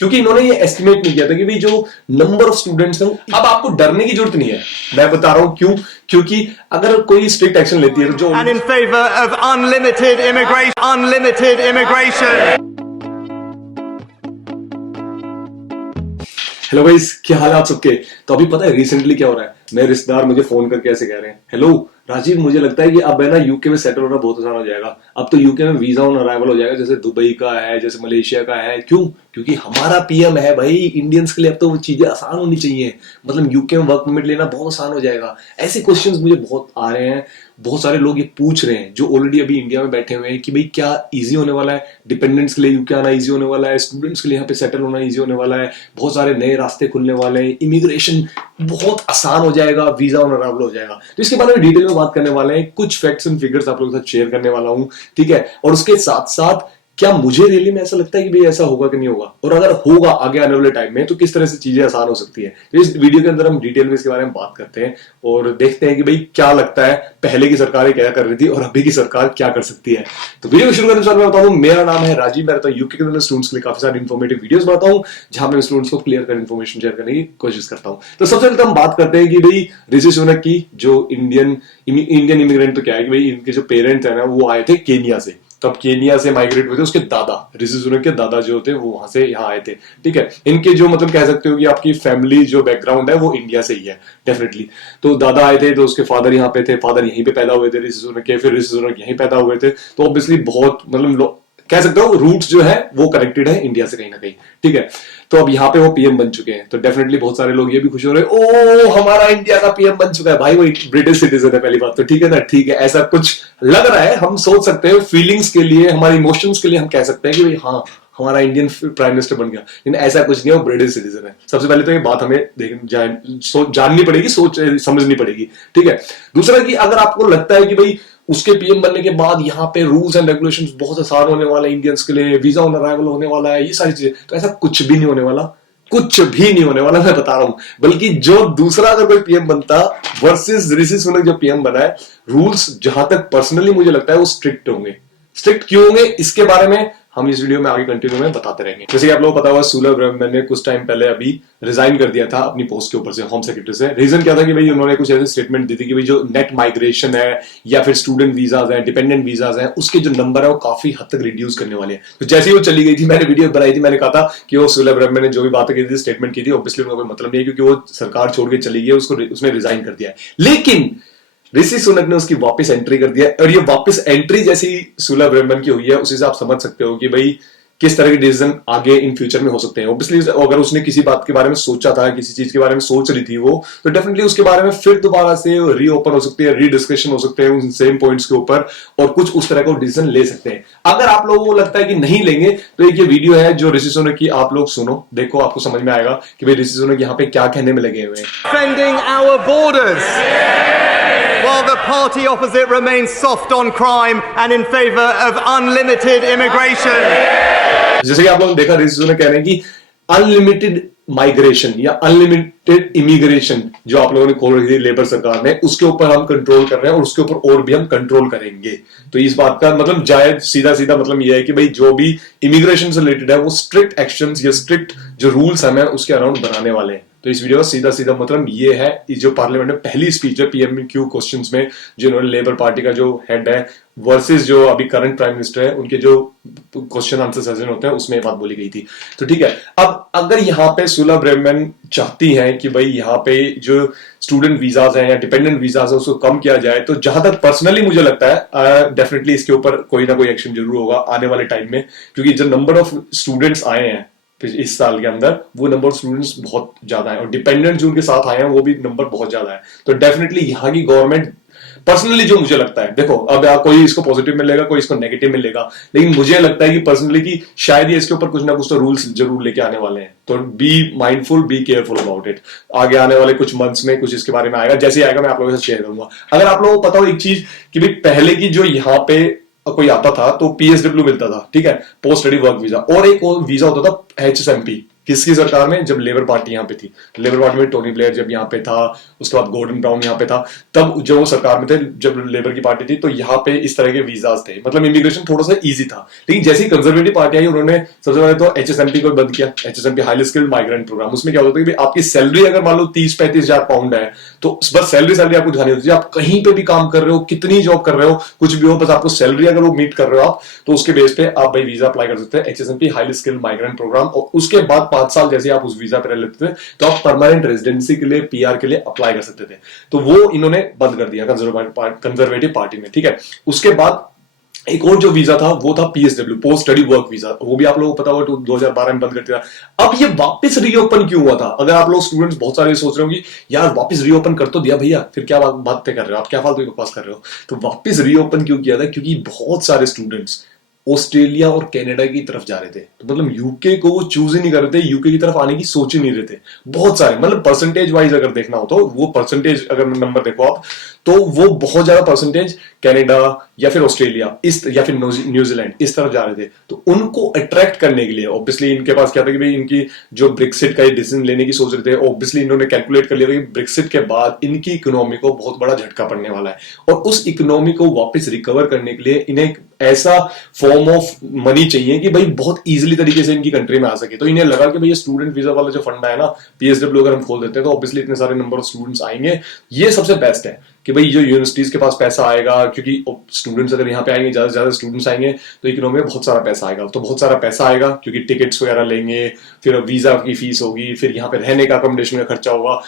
क्योंकि इन्होंने ये एस्टिमेट नहीं किया था कि भाई जो नंबर ऑफ स्टूडेंट्स हैं, अब आपको डरने की जरूरत नहीं है। मैं बता रहा हूं क्यों, क्योंकि अगर कोई स्ट्रिक्ट एक्शन लेती है तो जो and in favor of unlimited immigration. Hello guys, क्या हाल है आप सबके। तो अभी पता है रिसेंटली क्या हो रहा है, मेरे रिश्तेदार मुझे फोन करके ऐसे कह रहे हैं, हेलो राजीव, मुझे लगता है कि अब है ना यूके में सेटल होना बहुत आसान हो जाएगा। अब तो यूके में वीजा ऑन अराइवल हो जाएगा, जैसे दुबई का है, जैसे मलेशिया का है। क्यों? क्योंकि हमारा पीएम है भाई। इंडियंस के लिए अब तो वो चीजें आसान होनी चाहिए, मतलब यूके में वर्क परमिट लेना बहुत आसान हो जाएगा। ऐसे क्वेश्चंस मुझे बहुत आ रहे हैं, बहुत सारे लोग ये पूछ रहे हैं जो ऑलरेडी अभी इंडिया में बैठे हुए हैं कि भाई क्या इजी होने वाला है, डिपेंडेंट्स के लिए यूके आना इजी होने वाला है, स्टूडेंट्स के लिए यहाँ पे सेटल होना इजी होने वाला है, बहुत सारे नए रास्ते खुलने वाले हैं, इमिग्रेशन बहुत आसान हो जाएगा, वीजा ऑन अराइवल हो जाएगा। तो इसके बारे में डिटेल में बात करने वाले हैं, कुछ फैक्ट्स एंड फिगर्स आप लोगों के साथ शेयर करने वाला हूं, ठीक है। और उसके साथ साथ क्या मुझे रियली में ऐसा लगता है कि भाई ऐसा होगा कि नहीं होगा, और अगर होगा आगे आने वाले टाइम में तो किस तरह से चीजें आसान हो सकती है। तो इस वीडियो के अंदर हम डिटेल में इसके बारे में बात करते हैं और देखते हैं कि भाई क्या लगता है पहले की सरकारें क्या कर रही थी और अभी की सरकार क्या कर सकती है। तो वीडियो को शुरू करने से पहले मैं बताऊं, मेरा नाम है राजीव, मैं रहता हूं यूके के अंदर स्टूडेंट्स के लिए काफी सारी इन्फॉर्मेटिव वीडियोस बनाता हूं जहां मैं स्टूडेंट्स को क्लियर कर इन्फॉर्मेशन शेयर करने की कोशिश करता हूं। तो सबसे पहले तो हम बात करते हैं कि भाई ऋषि सुनक की जो इंडियन इमिग्रेंट, तो क्या है कि भाई इनके जो पेरेंट्स है ना वो आए थे केनिया से। तब केनिया से माइग्रेट हुए थे, उसके दादा ऋषि सुनक के दादा जो थे वो वहां से यहाँ आए थे, ठीक है। इनके जो मतलब कह सकते हो कि आपकी फैमिली जो बैकग्राउंड है वो इंडिया से ही है डेफिनेटली। तो दादा आए थे तो उसके फादर यहाँ पे थे, फादर यहीं पे पैदा हुए थे ऋषि सुनक के, फिर ऋषि सुनक यहीं पैदा हुए थे। तो ऑब्वियसली बहुत मतलब कह सकते हो रूट्स जो है वो कनेक्टेड है इंडिया से कहीं ना कहीं, ठीक है। तो अब यहाँ पे वो पीएम बन चुके हैं, तो डेफिनेटली बहुत सारे लोग ये भी खुश हो रहे हैं, ओ हमारा इंडिया का पीएम बन चुका है भाई, वो ब्रिटिश सिटीजन है पहली बात तो, ठीक है ना, ठीक है। ऐसा कुछ लग रहा है, हम सोच सकते हैं फीलिंग्स के लिए, हमारे इमोशंस के लिए हम कह सकते हैं कि भाई हाँ हमारा इंडियन प्राइम मिनिस्टर बन गया, लेकिन ऐसा कुछ नहीं है, वो ब्रिटिश सिटीजन है। सबसे पहले तो ये बात हमें जाननी पड़ेगी, सोच समझनी पड़ेगी, ठीक है। दूसरा कि अगर आपको लगता है कि भाई उसके पीएम बनने के बाद यहाँ पे रूल्स एंड रेगुलेशंस बहुत आसान होने वाले हैं इंडियंस के लिए, वीजा ऑन अराइवल होने वाला है, ये सारी चीजें, तो ऐसा कुछ भी नहीं होने वाला, कुछ भी नहीं होने वाला, मैं बता रहा हूं। बल्कि जो दूसरा अगर कोई पीएम बनता वर्सेस ऋषि सुनक जो पीएम बना है, रूल्स जहां तक पर्सनली मुझे लगता है वो स्ट्रिक्ट होंगे। स्ट्रिक्ट क्यों होंगे इसके बारे में हम इस वीडियो में आगे कंटिन्यू में बताते रहेंगे। जैसे कि आप लोगों को पता हुआ सुलभ ब्रह्मण्यम ने कुछ टाइम पहले अभी रिजाइन कर दिया था अपनी पोस्ट के ऊपर से, होम सेक्रेटरी से। रीजन क्या था कि भाई उन्होंने कुछ ऐसे स्टेटमेंट दी थी कि भाई जो नेट माइग्रेशन है या फिर स्टूडेंट वीजाज है, डिपेंडेंट वीजाज है, उसके जो नंबर है वो काफी हद तक रिड्यूस करने वाले हैं। तो जैसे ही वो चली गई थी, मैंने वीडियो बनाई थी, मैंने कहा था कि वो सुलभ ब्रह्मण्यम ने जो भी बातें की थी, स्टेटमेंट की थी, ऑब्वियसली उनका कोई मतलब नहीं है क्योंकि वो सरकार छोड़ के चली गई, उसने रिजाइन कर दिया है। लेकिन ऋषि सुनक ने उसकी वापस एंट्री कर दिया, और ये वापस एंट्री जैसी सुलभ ब्रह्मण्यम की हुई है उसी से आप समझ सकते हो कि भाई किस तरह के डिसीजन आगे इन फ्यूचर में हो सकते हैं। ऑब्वियसली अगर उसने किसी बात के बारे में सोचा था, किसी चीज के बारे में सोच रही थी वो, तो डेफिनेटली उसके बारे में फिर दोबारा से रीओपन हो सकती है, रीडिस्कशन हो सकते हैं उन सेम पॉइंट्स के ऊपर, और कुछ उस तरह का डिसीजन ले सकते हैं। अगर आप लोगों को लगता है कि नहीं लेंगे, तो एक ये वीडियो है जो ऋषि सुनक की, आप लोग सुनो, देखो आपको समझ में आएगा कि भाई ऋषि सुनक यहाँ पे क्या कहने में लगे हुए हैं। Defending our borders, while the party opposite remains soft on crime and in favor of unlimited immigration. जैसे कि आप लोगों ने देखा ऋषि सुनक कह रहे हैं कि अनलिमिटेड माइग्रेशन या अनलिमिटेड इमिग्रेशन जो आप लोगों ने खोल रखी थी लेबर सरकार ने, उसके ऊपर हम कंट्रोल कर रहे हैं और उसके ऊपर और भी हम कंट्रोल करेंगे। तो इस बात का मतलब जायज सीधा सीधा मतलब यह है कि भाई जो भी इमिग्रेशन से रिलेटेड है वो स्ट्रिक्ट एक्शंस या स्ट्रिक्ट जो रूल्स हमें उसके अराउंड बनाने वाले हैं। तो इस वीडियो का सीधा सीधा मतलब ये है, जो पार्लियामेंट में पहली स्पीच है पीएमक्यू क्वेश्चंस में, जिन्होंने लेबर पार्टी का जो हेड है वर्सेस जो अभी करंट प्राइम मिनिस्टर है, उनके जो क्वेश्चन आंसर सेशन होते हैं उसमें ये बात बोली गई थी। तो ठीक है, अब अगर यहाँ पे सुलभ ब्रह्मण्यम चाहती हैं कि भाई यहाँ पे जो स्टूडेंट वीजाज हैं या डिपेंडेंट वीजाज है उसको कम किया जाए, तो जहां तक पर्सनली मुझे लगता है डेफिनेटली इसके ऊपर कोई ना कोई एक्शन जरूर होगा आने वाले टाइम में, क्योंकि जो नंबर ऑफ स्टूडेंट्स आए हैं इस साल के अंदर वो नंबर ऑफ स्टूडेंट्स बहुत ज्यादा है, और डिपेंडेंट जो उनके साथ आए हैं वो भी नंबर बहुत ज्यादा है। तो डेफिनेटली यहाँ की गवर्नमेंट पर्सनली जो मुझे लगता है, देखो अब कोई इसको पॉजिटिव मिलेगा कोई इसको नेगेटिव मिलेगा, लेकिन मुझे लगता है कि पर्सनली कि शायद ये इसके ऊपर कुछ ना कुछ तो रूल्स जरूर लेके आने वाले हैं। तो be mindful, be careful about it. आगे आने वाले कुछ मंथ्स में कुछ इसके बारे में आएगा, जैसे आएगा मैं आप लोगों से शेयर करूंगा। अगर आप लोगों को पता हो एक चीज कि भाई पहले की जो यहाँ पे कोई आता था तो पीएसडब्ल्यू मिलता था, ठीक है, पोस्ट स्टडी वर्क वीजा, और एक वीजा होता था एचएसएमपी, किसकी सरकार में? जब लेबर पार्टी यहाँ पे थी, लेबर पार्टी में टोनी ब्लेयर जब यहाँ पे था, उसके बाद गॉर्डन ब्राउन यहाँ पे था, तब जो सरकार में थे, जब लेबर की पार्टी थी, तो यहाँ पे इस तरह के वीजाज थे, मतलब इमिग्रेशन थोड़ा सा इजी था। लेकिन जैसे ही कंजर्वेटिव पार्टी आई, उन्होंने सबसे पहले तो HSMP को बंद किया, HSMP highly skilled migrant programme. उसमें क्या होता है कि आपकी सैलरी अगर मान लो 30-35 हजार पाउंड है, तो बस सैलरी आपको दिखानी होती है। आप कहीं पे भी काम कर रहे हो, कितनी जॉब कर रहे हो, कुछ भी हो, बस आपको सैलरी अगर वो मीट कर रहे हो आप, तो उसके बेस पे आप भाई वीजा अप्लाई कर सकते हैं, HSMP highly skilled migrant programme. और उसके बाद 5 साल जैसे आप उस वीजा पे रह लेते थे, तो आप परमानेंट रेजिडेंसी के लिए, PR के लिए अप्लाई कर सकते थे। तो वो इन्होंने बंद कर दिया कंजर्वेटिव पार्टी में, ठीक है। उसके बाद एक और जो वीजा था वो था PSW, post study work visa, वो भी आप लोगों को पता होगा 2012 में बंद कर दिया। अब ये वापस रीओपन क्यों हुआ था? अगर आप लोग स्टूडेंट्स बहुत सारे सोच रहे हो कि यार वापस रीओपन कर तो दिया भैया, फिर क्या बातें कर रहे हो आप, क्या फालतू बकवास कर रहे हो? तो वापस रीओपन क्यों किया था? क्योंकि बहुत सारे स्टूडेंट्स ऑस्ट्रेलिया और कनाडा की तरफ जा रहे थे, तो मतलब यूके को वो चूज ही नहीं कर रहे थे, यूके की तरफ आने की सोच ही नहीं रहे थे। बहुत सारे, मतलब परसेंटेज वाइज अगर देखना हो तो वो परसेंटेज अगर नंबर देखो आप, तो वो बहुत ज्यादा परसेंटेज कनाडा या फिर ऑस्ट्रेलिया इस या फिर न्यूजीलैंड इस तरफ जा रहे थे। तो उनको अट्रैक्ट करने के लिए ऑब्वियसली इनके पास क्या था कि भाई इनकी जो ब्रेक्सिट का डिसीजन लेने की सोच रहे थे, ऑब्वियसली इन्होंने कैलकुलेट कर लिया था कि ब्रेक्सिट के बाद इनकी इकोनॉमी को बहुत बड़ा झटका पड़ने वाला है, और उस इकोनॉमी को वापस रिकवर करने के लिए इन्हें ऐसा फॉर्म ऑफ मनी चाहिए कि भाई बहुत इजीली तरीके से इनकी कंट्री में आ सके। तो इन्हें लगा कि भाई ये स्टूडेंट वीजा वाला जो फंड है ना, PSW अगर हम खोल देते हैं तो ऑब्वियसली इतने सारे नंबर ऑफ स्टूडेंट्स आएंगे, ये सबसे बेस्ट है कि भाई जो यूनिवर्सिटीज के पास पैसा आएगा, क्योंकि स्टूडेंट्स अगर यहाँ पे आएंगे, ज्यादा से ज्यादा स्टूडेंट्स आएंगे, तो इकोनॉमी में बहुत सारा पैसा आएगा। तो बहुत सारा पैसा आएगा क्योंकि टिकट्स वगैरह लेंगे, फिर वीजा की फीस होगी, फिर यहाँ पे रहने का अकोमोडेशन का खर्चा होगा,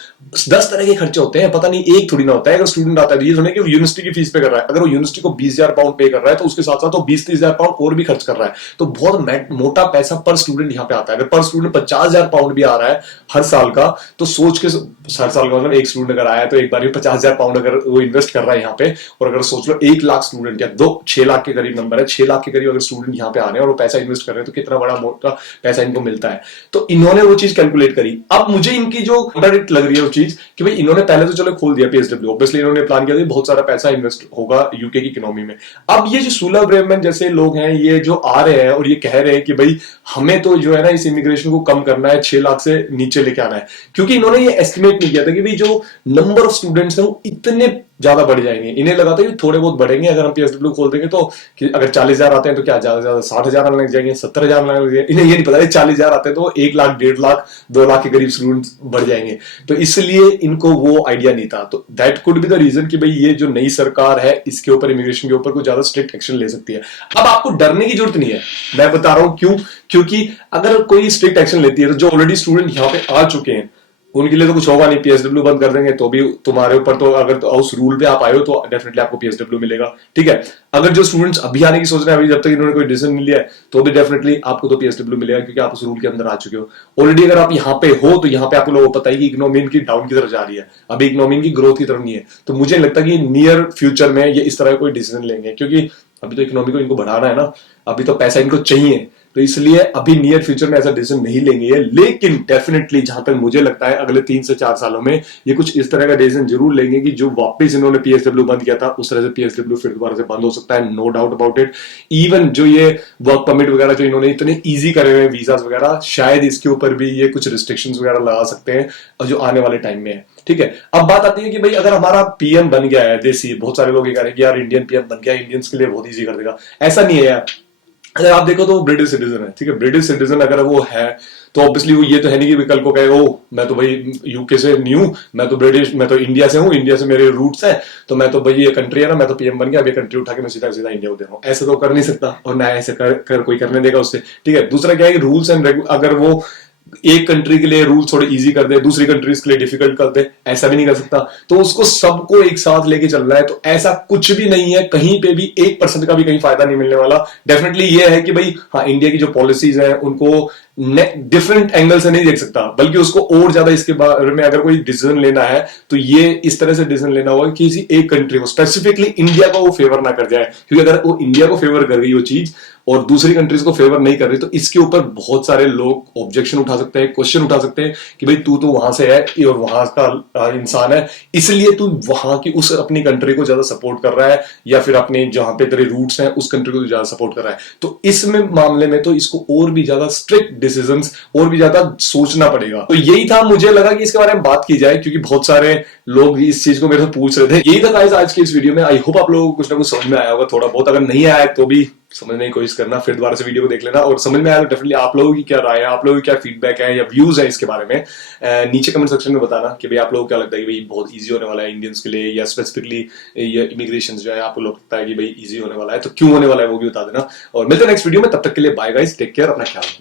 10 तरह के खर्चे होते हैं, पता नहीं एक थोड़ी ना होता है। अगर स्टूडेंट आता है, ये सुने कि यूनिवर्सिटी की फीस पे कर रहा है, अगर वो यूनिवर्सिटी को 20,000 पाउंड पे कर रहा है, तो उसके साथ साथ वो 20-30,000 पाउंड और भी खर्च कर रहा है। तो बहुत मोटा पैसा पर स्टूडेंट यहाँ पे आता है। अगर पर स्टूडेंट 50,000 पाउंड भी आ रहा है हर साल का, तो सोच के हर साल का मतलब एक स्टूडेंट अगर आया तो एक बार 50,000 पाउंड अगर वो इन्वेस्ट कर रहा है यहाँ पे, और अगर सोच लो 1 लाख स्टूडेंट या 6 लाख के करीब नंबर है, 6 लाख के करीब अगर स्टूडेंट यहाँ पे आ रहे हैं और वो पैसा इन्वेस्ट कर रहे हैं, तो कितना बड़ा मोटा पैसा इनको मिलता है। तो इन्होंने वो चीज कैलकुलेट करी। अब मुझे इनकी जो कॉन्ट्राडिक्ट लग रही है वो चीज कि भाई इन्होंने पहले तो चलो खोल दिया PSW, ऑब्वियसली इन्होंने प्लान किया था बहुत सारा पैसा इन्वेस्ट होगा यूके की इकोनॉमी में। अब ये जो सुलभ ब्रेमन जैसे लोग हैं, ये जो आ रहे हैं और ये कह रहे हैं कि भाई हमें तो जो है ना इस इमिग्रेशन को कम करना है, 6 लाख से नीचे लेके आना है, क्योंकि इन्होंने ये एस्टिमेट नहीं किया था कि भाई जो नंबर ऑफ स्टूडेंट्स हैं वो इतने ज्यादा बढ़ जाएंगे। इन्हें लगा था कि थोड़े बहुत बढ़ेंगे, अगर हम PSW खोल देंगे तो कि अगर 40,000 आते हैं तो क्या ज्यादा से ज्यादा 60,000 आने लग जाएंगे, 70,000 आने लग जाएंगे। इन्हें ये नहीं पता 40,000 आते हैं तो 1 लाख, 1.5 लाख, 2 लाख के करीब स्टूडेंट्स बढ़ जाएंगे। तो इसलिए इनको वो आइडिया नहीं था। तो that could be the reason कि भाई ये जो नई सरकार है इसके ऊपर, इमिग्रेशन के ऊपर कुछ ज्यादा स्ट्रिक्ट एक्शन ले सकती है। अब आपको डरने की जरूरत नहीं है, मैं बता रहा हूं क्यों। क्योंकि अगर कोई स्ट्रिक्ट एक्शन लेती है तो जो ऑलरेडी स्टूडेंट यहाँ पे आ चुके हैं उनके लिए तो कुछ होगा नहीं, PSW बंद कर देंगे तो भी तुम्हारे ऊपर, तो अगर तो उस रूल पे आप आए हो तो डेफिनेटली आपको PSW मिलेगा, ठीक है। अगर जो स्टूडेंट्स अभी आने की सोच रहे हैं, अभी जब तक इन्होंने कोई डिसीजन नहीं लिया है, तो भी डेफिनेटली आपको तो PSW मिलेगा, क्योंकि आप उस रूल के अंदर आ चुके हो ऑलरेडी। अगर आप यहाँ पे हो तो यहाँ पे आपको लोगों को पता है कि इकोनॉमी इनकी डाउन की तरफ जा रही है, अभी इकोनॉमी इनकी ग्रोथ की तरफ नहीं है। तो मुझे लगता है कि नियर फ्यूचर में ये इस तरह कोई डिसीजन लेंगे, क्योंकि अभी तो इकोनॉमी को इनको बढ़ाना है ना, अभी तो पैसा इनको चाहिए, तो इसलिए अभी नियर फ्यूचर में ऐसा डिसीजन नहीं लेंगे। लेकिन डेफिनेटली जहां तक मुझे लगता है अगले 3 से 4 सालों में ये कुछ इस तरह का डिसीजन जरूर लेंगे कि जो वापस इन्होंने PSW बंद किया था उस तरह से PSW फिर दोबारा से बंद हो सकता है, no doubt about it. Even जो ये वर्क परमिट वगैरह जो इन्होंने इतने ईजी करे हुए वीजाज वगैरह, शायद इसके ऊपर भी ये कुछ रिस्ट्रिक्शंस वगैरह लगा सकते हैं जो आने वाले टाइम में है, ठीक है। अब बात आती है कि भाई अगर हमारा PM बन गया है देसी, बहुत सारे लोग ये कह रहे हैं कि यार इंडियन PM बन गया, इंडियंस के लिए बहुत ईजी कर देगा। ऐसा नहीं है यार। अगर आप देखो तो वो ब्रिटिश सिटीजन है, ठीक है। ब्रिटिश सिटीजन अगर वो है तो ऑब्वियसली वो ये तो है नहीं कि विकल्प को कहे ओ मैं तो भाई यूके से नहीं हूं, मैं तो ब्रिटिश, मैं तो इंडिया से हूं, इंडिया से मेरे रूट्स हैं, तो मैं तो भाई ये कंट्री है ना, मैं तो PM बन गया, अब ये कंट्री उठा के मैं सीधा सीधा इंडिया को दे रहा हूं। ऐसे तो कर नहीं सकता, और ना ऐसे कर कोई करने देगा उससे, ठीक है। दूसरा क्या है कि रूल्स एंड अगर वो एक कंट्री के लिए रूल थोड़े इजी कर दे, दूसरी कंट्रीज के लिए डिफिकल्ट कर दे, ऐसा भी नहीं कर सकता। तो उसको सबको एक साथ लेके चल रहा है, तो ऐसा कुछ भी नहीं है, कहीं पे भी 1% का भी कहीं फायदा नहीं मिलने वाला। डेफिनेटली ये है कि भाई हाँ, इंडिया की जो पॉलिसीज है उनको डिफरेंट एंगल से नहीं देख सकता, बल्कि उसको और ज्यादा इसके बारे में अगर कोई डिसीजन लेना है तो ये इस तरह से डिसीजन लेना होगा कि किसी एक कंट्री को, स्पेसिफिकली इंडिया को वो फेवर ना कर जाए, क्योंकि अगर वो इंडिया को फेवर कर गई वो चीज और दूसरी कंट्रीज को फेवर नहीं कर रही, तो इसके ऊपर बहुत सारे लोग ऑब्जेक्शन उठा सकते हैं, क्वेश्चन उठा सकते हैं कि भाई तू तो वहां से है और वहां का इंसान है, इसलिए तू वहां की उस अपनी कंट्री को ज्यादा सपोर्ट कर रहा है, या फिर अपने जहां पे तेरे रूट्स हैं उस कंट्री को ज्यादा सपोर्ट कर रहा है। तो इसमें मामले में तो इसको और भी ज्यादा स्ट्रिक्ट डिसीजंस और भी ज्यादा सोचना पड़ेगा। तो यही था, मुझे लगा कि इसके बारे में बात की जाए क्योंकि बहुत सारे लोग इस चीज को मेरे से पूछ रहे थे। यही था गाइस आज की इस वीडियो में। आई होप आप लोगों को कुछ ना कुछ समझ में आया होगा थोड़ा बहुत। अगर नहीं आया तो भी समझने की कोशिश करना, फिर दोबारा से वीडियो को देख लेना, और समझ में आया तो डेफिनेटली आप लोगों की क्या राय है, आप लोगों की क्या फीडबैक है या व्यूज है इसके बारे में नीचे कमेंट सेक्शन में बताना कि भाई आप लोगों को क्या लगता है कि भाई बहुत इजी होने वाला है इंडियंस के लिए, या स्पेसिफिकली ये इमिग्रेशन जो है आपको लगता है कि भाई इजी होने वाला है, तो क्यों होने वाला है वो भी बता देना। और मिलते हैं नेक्स्ट वीडियो में, तब तक के लिए बाय गाइस, टेक केयर, अपना ख्याल रखना।